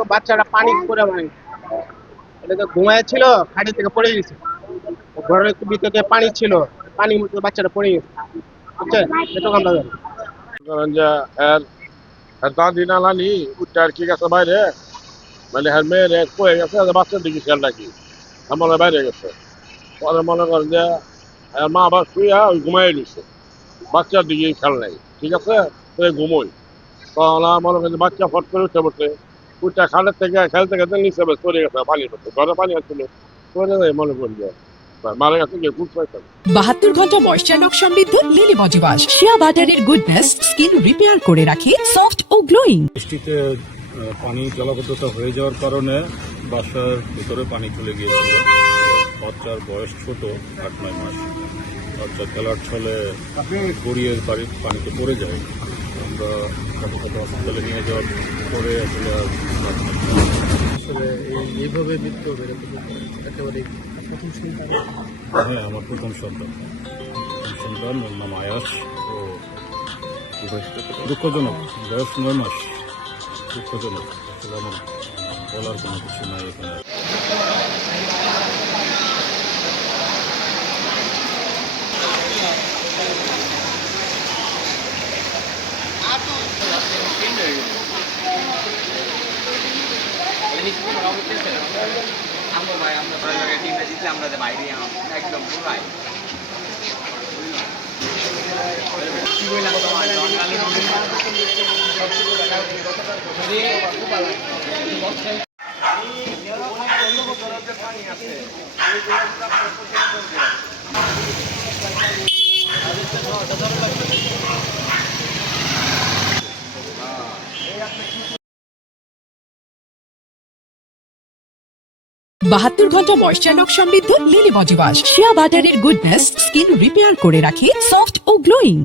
তো বাচ্চাটা পানি করে মানে এটা তো ঘুমায় ছিল, খাটি থেকে পড়ে গেছে। ঘরের একটু ভিতরে পানি ছিল, পানির মধ্যে বাচ্চাটা পড়ে গেছে, বুঝছেন? এটুকু আমরা জানি। ধরেন যে এর এর দাদি না নানি উঠতে আর কি গেছে বাইরে, মানে হ্যাঁ মেয়ের পড়ে গেছে, আর বাচ্চার দিকে খেয়াল রাখি আমার বাইরে গেছে। পরে মনে করেন যে এর মা আবার শুয়ে ওই ঘুমাই দিচ্ছে, বাচ্চার দিকে খেয়াল নাই, ঠিক আছে, তো ঘুমোই। তখন আর মনে করেন যে বাচ্চা ফট করে উঠে বসে, উঠে খালের থেকে খেলতে খেলতে নিচে বেশ পড়ে গেছে পানির মধ্যে, ঘরে পানি আসছিল, পড়ে যায় মনে করি যে মারা গেছে গিয়ে বুঝতে পারতাম। 72 ঘন্টা ময়েশ্চার লক সমৃদ্ধ লিলি বডি ওয়াশ শিয়া বাটারের গুডনেস স্কিন রিপেয়ার করে রাখে সফট ও গ্লোয়িং। বৃষ্টিতে পানি জলাবদ্ধতা হয়ে যাওয়ার কারণে বাসার ভিতরে পানি চলে গিয়েছিল। বাচ্চার বয়স ছোট, 8-9 মাস। বাচ্চা খেলার ছলে গড়িয়ে বাড়ির পানিতে পড়ে যায়। আমরা ছোটো হসপিটালে নিয়ে যাওয়ার পরে আসলে এইভাবে মৃত্যু হবে একেবারে প্রথম সন্তান। হ্যাঁ, আমার প্রথম সন্তান। ওর নাম আয়াস। ও দুঃখজনক, বয়স 9 মাস। দুঃখজনক, আসলে আমার বলার কোনো কিছু নাই এখানে। আমরা বাইরে একদম পুরাই বাহাত্তর ঘন্টা ময়েশ্চার লক সমৃদ্ধ লিলি বডি ওয়াশ শিয়া বাটারের গুডনেস স্কিন রিপেয়ার করে রাখে সফট ও গ্লোয়িং।